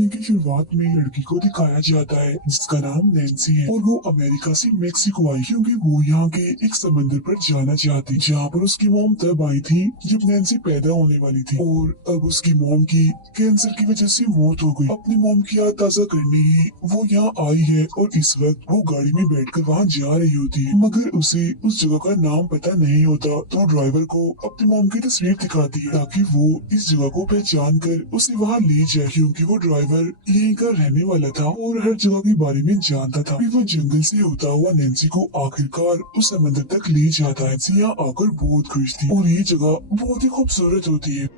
कहानी की शुरुआत में लड़की को दिखाया जाता है जिसका नाम नैन्सी है और वो अमेरिका से मेक्सिको आई क्योंकि वो यहाँ के एक समंदर पर जाना चाहती, जहाँ पर उसकी मॉम तब आई थी जब नैन्सी पैदा होने वाली थी और अब उसकी मॉम की कैंसर की वजह से मौत हो गई। अपनी मॉम की याद ताज़ा करने ही वो यहाँ आई है और इस वक्त वो गाड़ी में बैठकर वहाँ जा रही होती है, मगर उसे उस जगह का नाम पता नहीं होता। तो ड्राइवर को अपनी मॉम की तस्वीर दिखाती है ताकि वो इस जगह को पहचान कर उसे वहाँ ले जाए, क्योंकि वो ड्राइवर यहीं का रहने वाला था और हर जगह के बारे में जानता था। फिर वो जंगल से होता हुआ नैन्सी को आखिरकार उस समंदर तक ले जाता है। नैन्सी यहाँ आकर बहुत खुश थी और ये जगह बहुत ही खूबसूरत होती है।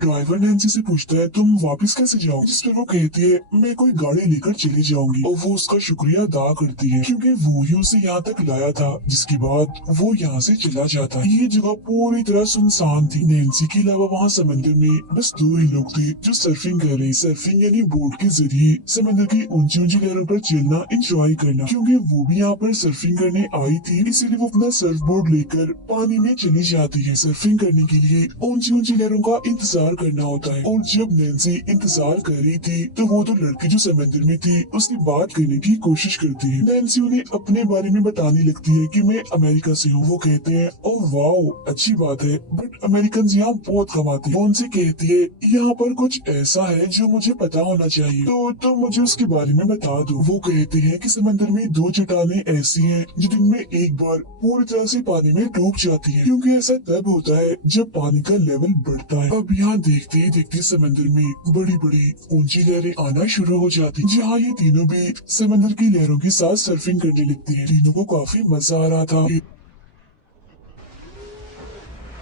ड्राइवर नैन्सी से पूछता है तुम वापस कैसे जाओगे, जिस पर वो कहती है मैं कोई गाड़ी लेकर चली जाऊंगी और वो उसका शुक्रिया अदा करती है क्योंकि वो ही उसे यहाँ तक लाया था, जिसके बाद वो यहाँ से चला जाता है। ये जगह पूरी तरह सुनसान थी। नैन्सी के अलावा वहाँ समंदर में बस दो ही लोग थे जो सर्फिंग कर रहे। सर्फिंग यानी बोट के जरिए समंदर की ऊंची ऊंची लहरों पर चलना इंजॉय करना। क्योंकि वो भी यहाँ पर सर्फिंग करने आई थी, इसीलिए वो अपना सर्फ बोर्ड लेकर पानी में चली जाती है। सर्फिंग करने के लिए ऊंची ऊंची लहरों का इंतजार करना होता है और जब नैन्सी इंतजार कर रही थी तो वो दो लड़की जो समंदर में थी उससे बात करने की कोशिश करती है। नैन्सी उन्हें अपने बारे में बताने लगती है कि मैं अमेरिका से हूँ। वो कहते हैं ओह वाह अच्छी बात है, बट अमेरिकन यहाँ बहुत कम आते हैं। वो उनसे कहती है यहाँ पर कुछ ऐसा है जो मुझे पता होना चाहिए, तो मुझे उसके बारे में बता दो। वो कहते हैं कि समंदर में दो चट्टानें ऐसी हैं जो दिन में एक बार पूरी तरह से पानी में डूब जाती है, क्योंकि ऐसा तब होता है जब पानी का लेवल बढ़ता है। अब यहाँ देखते ही देखते समंदर में बड़ी बड़ी ऊंची लहरें आना शुरू हो जाती, जहाँ ये तीनों भी समंदर की लहरों के साथ सर्फिंग करने लगती हैं। तीनों को काफी मजा आ रहा था।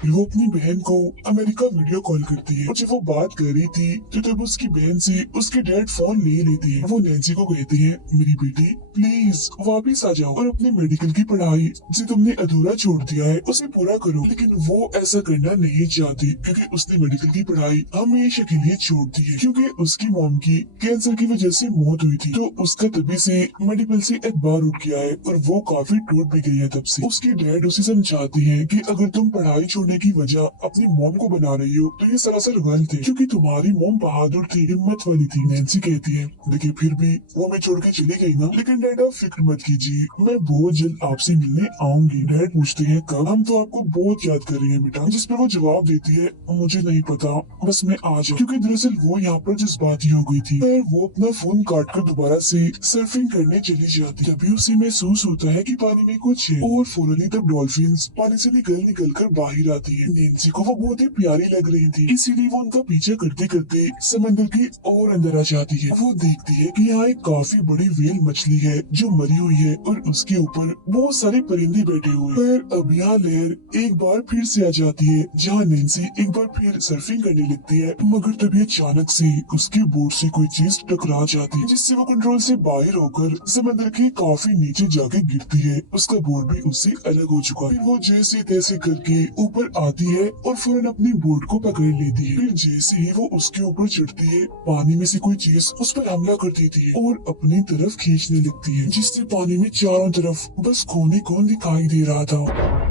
वो अपनी बहन को अमेरिका वीडियो कॉल करती है और जब वो बात कर रही थी तो तब उसकी बहन से उसके डैड फोन ले लेती है। वो नैन्सी को कहती है मेरी बेटी प्लीज वापस आ जाओ और अपने मेडिकल की पढ़ाई जिसे तुमने अधूरा छोड़ दिया है उसे पूरा करो। लेकिन वो ऐसा करना नहीं चाहती क्योंकि उसने मेडिकल की पढ़ाई हमेशा के लिए छोड़ दी है, क्योंकि उसकी मॉम की कैंसर की वजह से मौत हुई थी। तो उसका तभी से मेडिकल से एतबार उठ गया है और वो काफी टूट भी गई है। तब से उसके डैड उसे समझाती है कि अगर तुम पढ़ाई छोड़ने की वजह अपनी मॉम को बना रही हो तो ये सरासर गलत है, क्योंकि तुम्हारी मॉम बहादुर थी, हिम्मत वाली थी। नैन्सी कहती है देखिए फिर भी वो मैं छोड़ के चली गई ना, लेकिन डैड आप फिक्र मत कीजिए, मैं बहुत जल्द आपसे मिलने आऊंगी। डैड पूछते हैं कब, हम तो आपको बहुत याद कर रही है बेटा, जिस पर वो जवाब देती है मुझे नहीं पता, बस मैं आ जाऊं। क्योंकि दरअसल वो यहाँ पर जज्बाती हो गई थी। फिर वो अपना फोन काट कर दोबारा से सर्फिंग करने चली जाती। तभी उसे महसूस होता है कि पानी में कुछ है और फौरन तब डॉल्फिन पानी से निकल कर बाहर आती है। नैन्सी को वो बहुत ही प्यारी लग रही थी, इसीलिए वो उनका पीछा करते करते समंदर की और अंदर आ जाती है। वो देखती है कि यहाँ एक काफी बड़ी व्हेल मछली है जो मरी हुई है और उसके ऊपर बहुत सारे परिंदे बैठे हुए। पर अब यहाँ लहर एक बार फिर से आ जाती है, जहाँ नैन्सी एक बार फिर सर्फिंग करने लगती है, मगर तभी अचानक से उसके बोट से कोई चीज टकरा जाती है, जिससे वो कंट्रोल से बाहर होकर समंदर के काफी नीचे जाके गिरती है। उसका बोट भी उससे अलग हो चुका है। फिर वो जैसे तैसे करके ऊपर आती है और फौरन अपनी बोट को पकड़ लेती है। फिर जैसे ही वो उसके ऊपर चढ़ती है, पानी में से कोई चीज उस पर हमला कर देती है और अपनी तरफ खींचने लगती है, जिससे पानी में चारों तरफ बस खून ही खून दिखाई दे रहा था।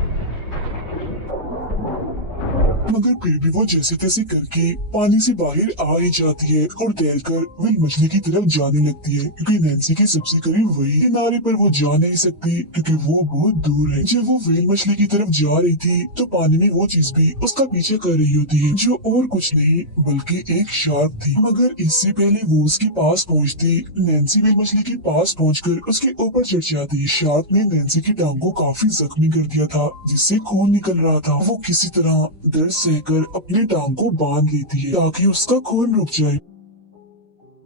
मगर फिर भी वो जैसे तैसे करके पानी से बाहर आ ही जाती है और तैरकर व्हेल मछली की तरफ जाने लगती है, क्योंकि नैन्सी के सबसे करीब वही किनारे पर वो जा नहीं सकती क्योंकि वो बहुत दूर है। जब वो व्हेल मछली की तरफ जा रही थी तो पानी में वो चीज भी उसका पीछे कर रही होती है, जो और कुछ नहीं बल्कि एक शार्क थी। मगर इससे पहले वो उसके पास पहुँचती, नैन्सी व्हेल मछली के पास पहुँचकर उसके ऊपर चढ़ जाती। शार्क ने नैन्सी की टांग को काफी जख्मी कर दिया था, जिससे खून निकल रहा था। वो किसी तरह डर सहकर अपनी टांग को बांध लेती है ताकि उसका खून रुक जाए।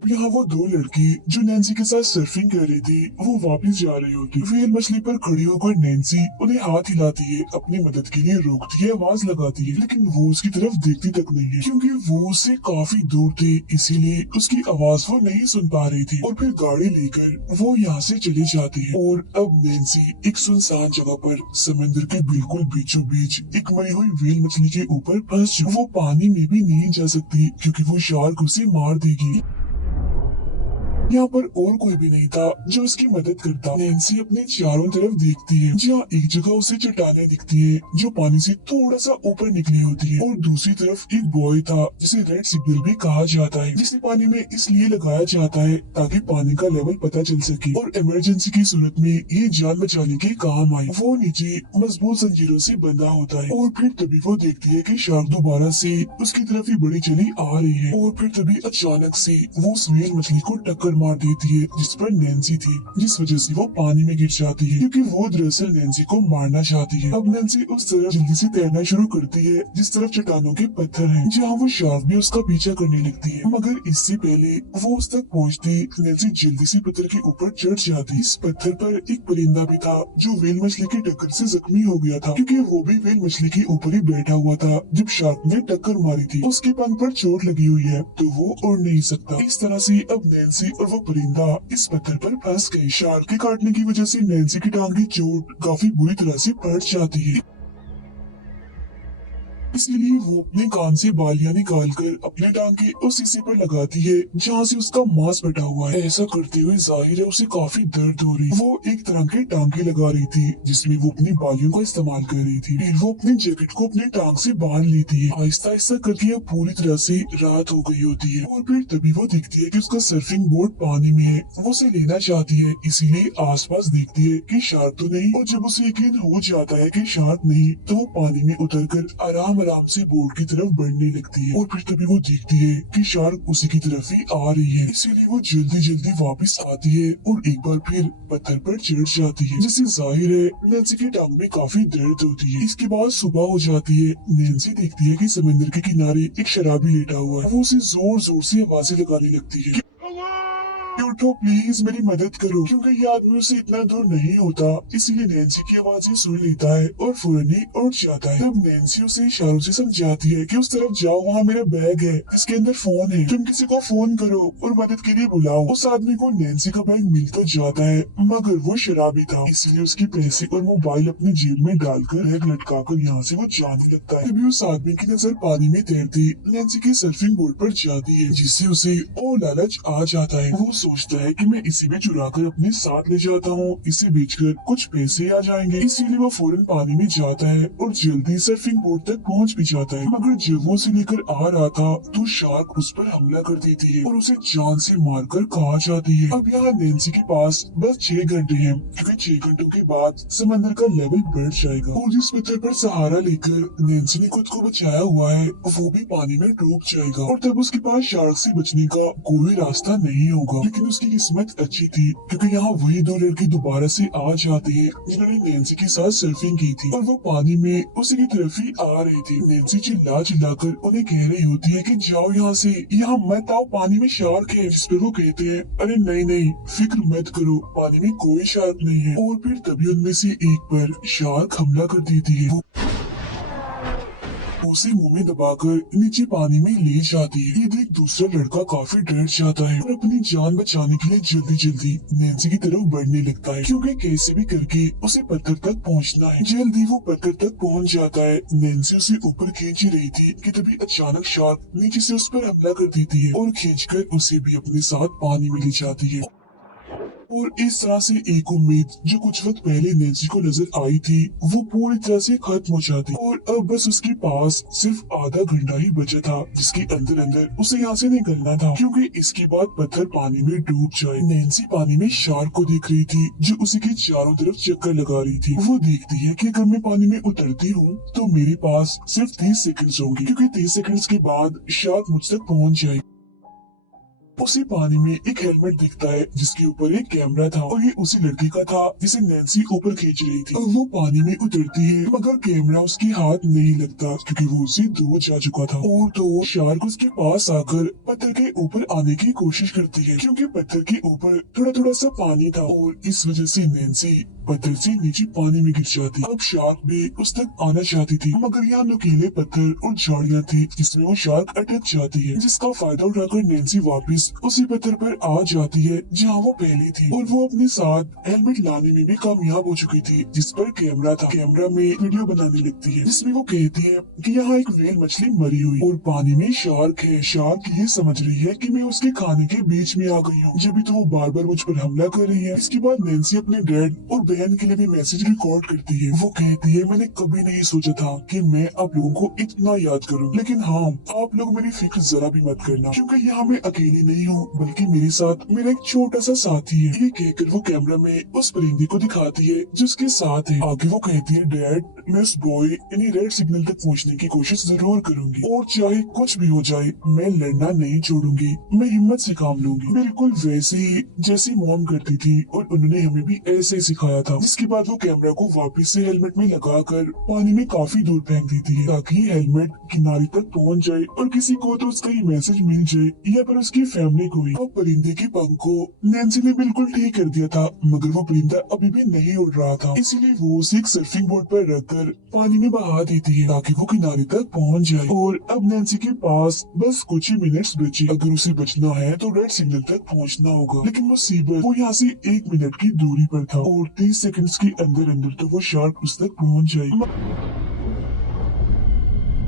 यहाँ वो दो लड़की जो नैन्सी के साथ सर्फिंग कर रही थी वो वापस जा रही होती। व्हेल मछली पर खड़ी होकर नैन्सी उन्हें हाथ हिलाती है, अपनी मदद के लिए रोकती है, आवाज लगाती है, लेकिन वो उसकी तरफ देखती तक नहीं है, क्योंकि वो उससे काफी दूर थे, इसीलिए उसकी आवाज वो नहीं सुन पा रही थी। और फिर गाड़ी लेकर वो यहाँ से चली जाती है और अब नैन्सी एक सुनसान जगह पर समंदर के बिल्कुल बीचों बीच एक मरी हुई व्हेल मछली के ऊपर फंस चुकी। वो पानी में भी नहीं जा सकती क्योंकि वो शार्क उसे मार देगी। यहाँ पर और कोई भी नहीं था जो उसकी मदद करता। नैन्सी अपने चारों तरफ देखती है, जहाँ एक जगह उसे चट्टानें दिखती है जो पानी से थोड़ा सा ऊपर निकली होती है, और दूसरी तरफ एक बॉय था जिसे रेड सिग्नल भी कहा जाता है, जिसे पानी में इसलिए लगाया जाता है ताकि पानी का लेवल पता चल सके और इमरजेंसी की सूरत में ये जान बचाने के काम आए। वो नीचे मजबूत जंजीरों से बंधा होता है, और फिर तभी वो देखती है कि शार्क दोबारा से उसकी तरफ ही बड़ी चली आ रही है, और फिर तभी अचानक से वो उस व्हेल मछली को टक्कर मार देती है जिस पर नैन्सी थी, जिस वजह से वो पानी में गिर जाती है क्योंकि वो दरअसल नैन्सी को मारना चाहती है। अब नैन्सी उस तरफ जल्दी से तैरना शुरू करती है जिस तरफ चट्टानों के पत्थर हैं, जहाँ वो शार्क भी उसका पीछा करने लगती है, मगर इससे पहले वो उस तक पहुँचती नैन्सी जल्दी से पत्थर के ऊपर चढ़ जाती। इस पत्थर पर एक परिंदा भी था जो व्हेल मछली की टक्कर से जख्मी हो गया था, क्योंकि वो भी व्हेल मछली के ऊपर ही बैठा हुआ था जब शार्क ने टक्कर मारी थी। उसके पंख पर चोट लगी हुई है तो वो उड़ नहीं सकता। इस तरह से अब नैन्सी और वो परिंदा इस पत्थर पर फंस गए। शार्क के काटने की वजह से नैन्सी की टांग की चोट काफी बुरी तरह से फट जाती है, इसीलिए वो अपने कान से बालियां निकालकर अपने टांगे उस हिस्से पर लगाती है जहाँ से उसका मांस बटा हुआ है। ऐसा करते हुए जाहिर है उसे काफी दर्द हो रही। वो एक तरह के टांगे लगा रही थी जिसमें वो अपनी बालियों का इस्तेमाल कर रही थी। फिर वो अपने जैकेट को अपने टांग से बांध लेती है। आहिस्ता आहिस्ता करके अब पूरी तरह से रात हो गई होती है, और फिर तभी वो देखती है कि उसका सर्फिंग बोर्ड पानी में है। वो उसे लेना चाहती है, इसीलिए आसपास देखती है कि शार्क तो नहीं, और जब उसे यकीन हो जाता है कि शार्क नहीं तो वो पानी में उतरकर आराम से बोर्ड की तरफ बढ़ने लगती है, और फिर तभी वो देखती है कि शार्क उसी की तरफ ही आ रही है। इसीलिए वो जल्दी जल्दी वापस आती है और एक बार फिर पत्थर पर चढ़ जाती है, जिससे जाहिर है नैन्सी की टांग में काफी दर्द होती है। इसके बाद सुबह हो जाती है। नैन्सी देखती है कि समंदर के किनारे एक शराबी लेटा हुआ है। वो उसे जोर जोर से आवाजें लगाने लगती है, उठो प्लीज, मेरी मदद करो, क्योंकि ये आदमी उसे इतना दूर नहीं होता। इसीलिए नैन्सी की आवाजें सुन लेता है और फौरन ही उठ जाता है। तब नैन्सी उसे इशारों से समझाती है कि उस तरफ जाओ, वहाँ मेरा बैग है, इसके अंदर फोन है, तुम किसी को फोन करो और मदद के लिए बुलाओ। उस आदमी को नैन्सी का बैग मिल तो जाता है, मगर वो शराबी था, इसलिए उसके पैसे और मोबाइल अपनी जेब में डालकर बैग लटकाकर यहाँ से वो जाने लगता है। तभी उस आदमी की नजर पानी में तैरती नैन्सी के सर्फिंग बोर्ड पर जाती है, जिससे उसे और लालच आ जाता है। वो सोचता है कि मैं इसे भी चुरा कर अपने साथ ले जाता हूँ, इसे बेचकर कुछ पैसे आ जाएंगे। इसीलिए वो फौरन पानी में जाता है और जल्दी सर्फिंग बोर्ड तक पहुँच भी जाता है। मगर जब वो उसे लेकर आ रहा था तो शार्क उस पर हमला कर देती है और उसे जान से मारकर खा जाती है। अब यहाँ नैन्सी के पास बस 6 घंटे हैं, क्योंकि 6 घंटों के बाद समंदर का लेवल बढ़ जाएगा, और जिस पत्थर पर सहारा लेकर नैन्सी ने खुद को बचाया हुआ है वो भी पानी में डूब जाएगा, और तब उसके पास शार्क से बचने का कोई रास्ता नहीं होगा। लेकिन उसकी किस्मत अच्छी थी, क्योंकि यहाँ वही 2 लड़के दोबारा से आ जाते हैं जिन्होंने नैन्सी के साथ सर्फिंग की थी, और वो पानी में उसी की तरफ ही आ रहे थे। नैन्सी चिल्ला चिल्लाकर उन्हें कह रही होती है कि जाओ यहाँ से, यहाँ मत आओ, पानी में शार्क है। जिस पर वो कहते हैं अरे नहीं नहीं, फिक्र मत करो, पानी में कोई शार्क नहीं है। और फिर तभी उनमें से एक पर शार्क हमला कर देती है, उसे मुंह में दबाकर नीचे पानी में ले जाती है। ये देख दूसरा लड़का काफी डर जाता है और अपनी जान बचाने के लिए जल्दी जल्दी नैन्सी की तरफ बढ़ने लगता है, क्योंकि कैसे भी करके उसे पत्थर तक पहुंचना है। जल्दी वो पत्थर तक पहुंच जाता है। नैन्सी उसे ऊपर खींच रही थी कि तभी अचानक शार्क नीचे से उस पर हमला कर देती है और खींचकर उसे भी अपने साथ पानी में ले जाती है। और इस तरह से एक उम्मीद जो कुछ वक्त पहले नैन्सी को नजर आई थी वो पूरी तरह से खत्म हो जाती, और अब बस उसके पास सिर्फ आधा घंटा ही बचा था जिसके अंदर अंदर उसे यहाँ से निकलना था, क्योंकि इसके बाद पत्थर पानी में डूब जाए। नैन्सी पानी में शार्क को देख रही थी जो उसी के चारों तरफ चक्कर लगा रही थी। वो देखती है कि अगर मैं पानी में उतरती हूँ तो मेरे पास सिर्फ 30 सेकंड होंगे, क्योंकि 30 सेकंड के बाद शार्क मुझ तक पहुँच जाए। उसी पानी में एक हेलमेट दिखता है जिसके ऊपर एक कैमरा था, और ये उसी लड़के का था जिसे नैन्सी ऊपर खींच रही थी। और वो पानी में उतरती है मगर कैमरा उसके हाथ नहीं लगता, क्योंकि वो उसे दूर जा चुका था। और तो शार्क उसके पास आकर पत्थर के ऊपर आने की कोशिश करती है, क्योंकि पत्थर के ऊपर थोड़ा थोड़ा सा पानी था, और इस वजह से नैन्सी पत्थर से नीचे पानी में गिर जाती। अब शार्क भी उस तक आना चाहती थी, मगर यहाँ नुकीले पत्थर और झाड़ियाँ थी जिसमें वो शार्क अटक जाती है, जिसका फायदा उठाकर नैन्सी वापस वापस उसी पत्थर पर आ जाती है जहाँ वो पहले थी, और वो अपने साथ हेलमेट लाने में भी कामयाब हो चुकी थी, जिस पर कैमरा था। कैमरा में वीडियो बनाने लगती है जिसमें वो कहती है कि यहाँ एक व्हेल मछली मरी हुई और पानी में शार्क है। शार्क ये समझ रही है कि मैं उसके खाने के बीच में आ गई हूँ, जब भी तो वो बार बार मुझ पर हमला कर रही है। इसके बाद नैन्सी अपने डैड और बहन के लिए भी मैसेज रिकॉर्ड करती है। वो कहती है, मैंने कभी नहीं सोचा था कि मैं आप लोगों को इतना याद करूँ, लेकिन हाँ, आप लोग मेरी फिक्र जरा भी मत करना, क्योंकि यहाँ मैं अकेली नहीं हूँ, बल्कि मेरे साथ मेरा एक छोटा सा साथी है। ये कहकर वो कैमरा में उस परिंदे को दिखाती है जिसके साथ है। आगे वो कहती है, डैड, मैं उस बॉय यानी रेड सिग्नल तक पहुँचने की कोशिश जरूर करूंगी, और चाहे कुछ भी हो जाए मैं लड़ना नहीं छोड़ूंगी, मैं हिम्मत से काम लूंगी। बिल्कुल वैसे ही जैसी मॉम करती थी, और उन्होंने हमें भी ऐसे ही सिखाया था। जिसके बाद वो कैमरा को वापस से हेलमेट में लगाकर पानी में काफी दूर फेंक देती है, ताकि हेलमेट किनारे तक पहुंच जाए और किसी को तो उसका ये मैसेज मिल जाए, या फिर उसकी फैमिली को ही। और परिंदे के पंख को नैन्सी ने बिल्कुल ठीक कर दिया था, मगर वो परिंदा अभी भी नहीं उड़ रहा था, इसीलिए वो उसे एक सर्फिंग बोर्ड पर रखकर पानी में बहा देती है ताकि वो किनारे तक पहुंच जाए। और अब नैन्सी के पास बस कुछ ही मिनट्स बचे। अगर उसे बचना है तो रेड सिग्नल तक पहुंचना होगा, लेकिन मुसीबत, वो यहाँ से 1 मिनट की दूरी पर था, और 30 सेकंड्स के अंदर अंदर तो वो शार्क उस तक पहुंच जाए।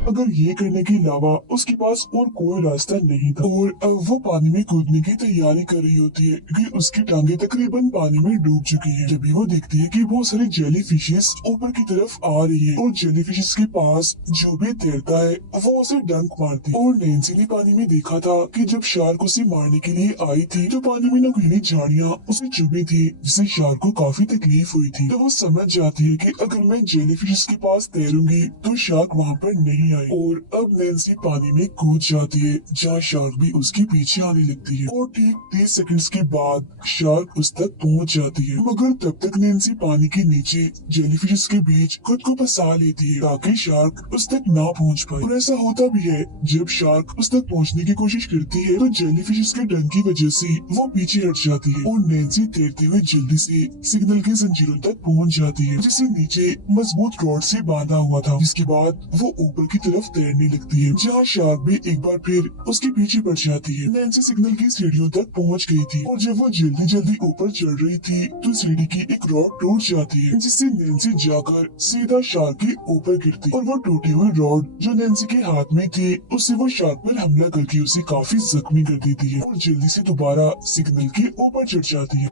अगर ये करने के अलावा उसके पास और कोई रास्ता नहीं था, और अब वो पानी में कूदने की तैयारी कर रही होती है क्योंकि उसकी टांगे तकरीबन पानी में डूब चुकी है। तभी वो देखती है कि बहुत सारे जेली फिशेस ऊपर की तरफ आ रही है, और जेली फिशेस के पास जो भी तैरता है वो उसे डंक मारती है। और नैन्सी ने पानी में देखा था कि जब शार्क उसे मारने के लिए आई थी तो पानी में नुकीली झाड़ियाँ उसे चुभी थी, जिससे शार्क को काफी तकलीफ हुई थी। तो वो समझ जाती है कि अगर मैं जेली फिशेस के पास तैरूंगी तो शार्क वहाँ पर नहीं आए। और अब नैन्सी पानी में कूद जाती है जहाँ शार्क भी उसके पीछे आने लगती है, और ठीक 30 सेकंड्स के बाद शार्क उस तक पहुँच जाती है। मगर तब तक नैन्सी पानी के नीचे जेलीफिशेस के बीच खुद को फंसा लेती है ताकि शार्क उस तक ना पहुँच पाए। और ऐसा होता भी है, जब शार्क उस तक पहुँचने की कोशिश करती है तो जेलीफिशेस के डंक की वजह से वो पीछे हट जाती है, और नैन्सी तैरते हुए जल्दी से सिग्नल के जंजीरों तक पहुँच जाती है, जिसे नीचे मजबूत रॉड से बांधा हुआ था। जिसके बाद वो ऊपर की तरफ तैरने लगती है, जहाँ शार्क भी एक बार फिर उसके पीछे पड़ जाती है। नैन्सी सिग्नल की सीढ़ियों तक पहुँच गई थी, और जब वो जल्दी जल्दी ऊपर चढ़ रही थी तो सीढ़ी की एक रॉड टूट जाती है, जिससे नैन्सी जाकर सीधा शार्क के ऊपर गिरती, और वो टूटी हुई रॉड जो नैन्सी के हाथ में थी उससे वो शार्क पर हमला करके उसे काफी जख्मी कर देती है, और जल्दी से दोबारा सिग्नल के ऊपर चढ़ जाती है।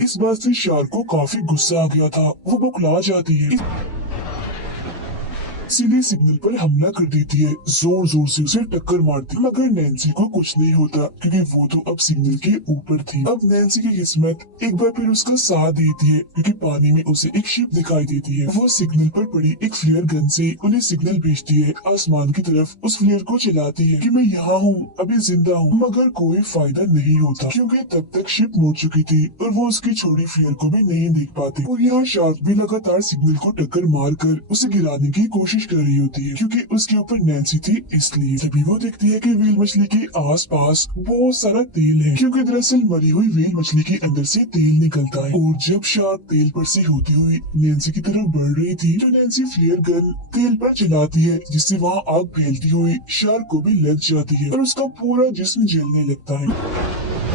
इस बात से शार्क को काफी गुस्सा आ गया था, वो बौखला जाती है, इसीलिए सिग्नल पर हमला कर देती है, जोर जोर से उसे टक्कर मारती, मगर नैन्सी को कुछ नहीं होता क्योंकि वो तो अब सिग्नल के ऊपर थी। अब नैन्सी की किस्मत एक बार फिर उसका साथ देती है क्योंकि पानी में उसे एक शिप दिखाई देती है। वो सिग्नल पर पड़ी एक फ्लेयर गन से उन्हें सिग्नल भेजती है आसमान की तरफ। उस फ्लेयर को चलाती है कि मैं यहाँ हूँ, अभी जिंदा हूँ, मगर कोई फायदा नहीं होता क्योंकि तब तक शिप मुड़ चुकी थी और वो उसकी छोड़ी फ्लेयर को भी नहीं देख पाती। और यहाँ शार्क भी लगातार सिग्नल को टक्कर मारकर उसे गिराने की कोशिश कर रही होती है क्योंकि उसके ऊपर नैन्सी थी, इसलिए तभी वो देखती है कि व्हेल मछली के आसपास बहुत सारा तेल है, क्योंकि दरअसल मरी हुई व्हेल मछली के अंदर से तेल निकलता है। और जब शार्क तेल पर से होती हुई नैन्सी की तरफ बढ़ रही थी तो नैन्सी फ्लेयर गन तेल पर चलाती है, जिससे वहाँ आग फैलती हुई शार्क को भी लग जाती है और उसका पूरा जिस्म जलने लगता है।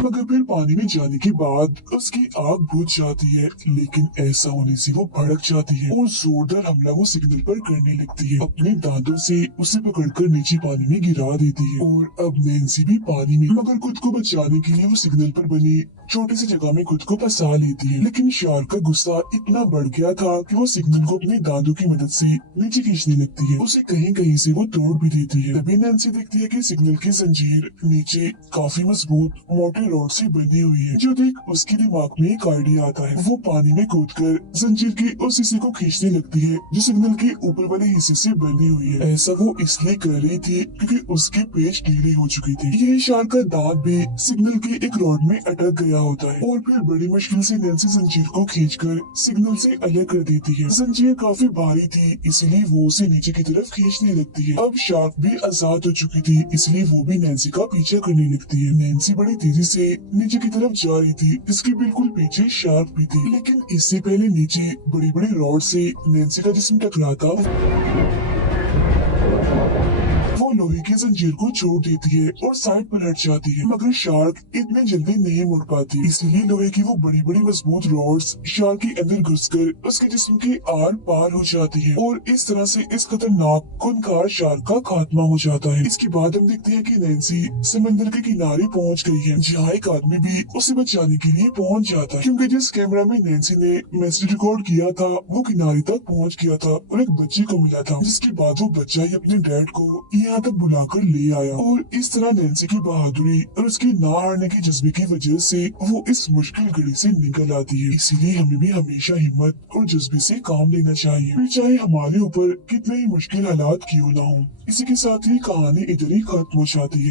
मगर फिर पानी में जाने के बाद उसकी आग बुझ जाती है, लेकिन ऐसा होने से वो भड़क जाती है और जोरदार हमला वो सिग्नल पर करने लगती है। अपने दांतों से उसे पकड़कर नीचे पानी में गिरा देती है, और अब नैन्सी भी पानी में, मगर खुद को बचाने के लिए वो सिग्नल पर बनी छोटी सी जगह में खुद को फंसा लेती है। लेकिन शार्क का गुस्सा इतना बढ़ गया था कि वो सिग्नल को अपने दांतों की मदद से नीचे खींचने लगती है, उसे कहीं कहीं से वो तोड़ भी देती है। तभी नैन्सी देखती है कि सिग्नल की जंजीर नीचे काफी मजबूत मोटे रॉड से बनी हुई है, जो देख उसके दिमाग में एक आइडिया आता है। वो पानी में कूदकर जंजीर के उस हिस्से को खींचने लगती है जो सिग्नल के ऊपर वाले हिस्से से बनी हुई है। ऐसा वो इसलिए कर रही थी क्योंकि उसके पेच ढीले हो चुकी थी। ये शार्क का दांत भी सिग्नल के एक रॉड में अटक गया होता है, और फिर बड़ी मुश्किल से नैन्सी जंजीर को खींचकर सिग्नल से अलग कर देती है। जंजीर काफी भारी थी, इसलिए वो उसे नीचे की तरफ खींचने लगती है। अब शार्क भी आजाद हो चुकी थी, इसलिए वो भी नैन्सी का पीछा करने लगती है। नैन्सी बड़ी तेजी से नीचे की तरफ जा रही थी, इसके बिल्कुल पीछे शार्क भी थी, लेकिन इससे पहले नीचे बड़ी बड़ी रॉड से नैन्सी का जिस्म टकराता वो लोहे की जंजीर को छोड़ देती है और साइड पर हट जाती है, मगर शार्क इतने जल्दी नहीं मुड़ पाती, इसलिए लोहे की वो बड़ी बड़ी मजबूत रॉड्स शार्क के अंदर घुसकर उसके जिस्म के आर पार हो जाती है और इस तरह से इस खतरनाक खूंखार शार्क का खात्मा हो जाता है। इसके बाद हम देखते हैं कि नैन्सी समंदर के किनारे पहुंच गई है, जहाँ एक आदमी भी उसे बचाने के लिए पहुंच जाता है, क्योंकि जिस कैमरा में नैन्सी ने मैसेज रिकॉर्ड किया था वो किनारे तक पहुंच गया था और एक बच्चे को मिला था, जिसके बाद वो बच्चा ही अपने डैड को यहाँ तक बुलाकर ले आया। और इस तरह नैन्सी की बहादुरी और उसके ना हारने के जज्बे की वजह से वो इस मुश्किल घड़ी से निकल आती है। इसीलिए हमें भी हमेशा हिम्मत और जज्बे से काम लेना चाहिए, फिर चाहे हमारे ऊपर कितने ही मुश्किल हालात क्यों ना हो। इसी के साथ ही कहानी इधर ही खत्म हो जाती है।